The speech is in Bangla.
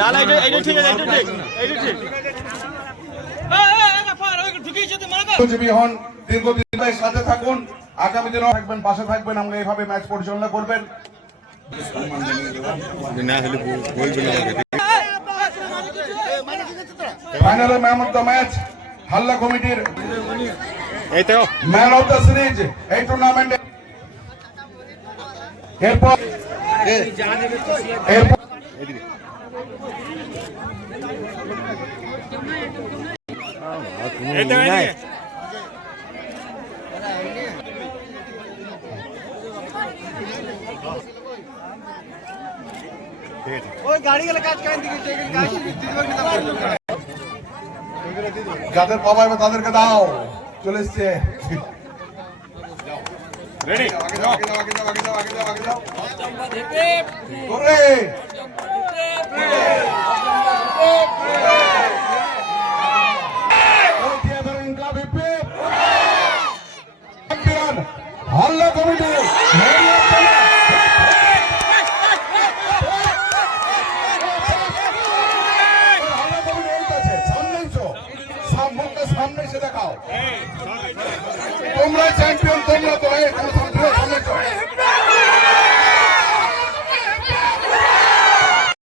না না এটা ঠিক আছে, এটা ঠিক, এটা ঠিক। জীবী হন, দীর্ঘদিন সাথে থাকুন, আগামী দিনও থাকবেন, পাশে থাকবেন, আমরা এইভাবে ম্যাচ পরিচালনা করবেন। ফাইনালে ম্যান অফ দ্য ম্যাচ হাল্লা কমিটির ম্যান অফ দ্য সিরিজ এই টুর্নামেন্টে এরপর যাদের পাওয়া তাদেরকে দাও, চলে এসছে। হাল্লা কমিটি সামনে এসে দেখাও তোমরা।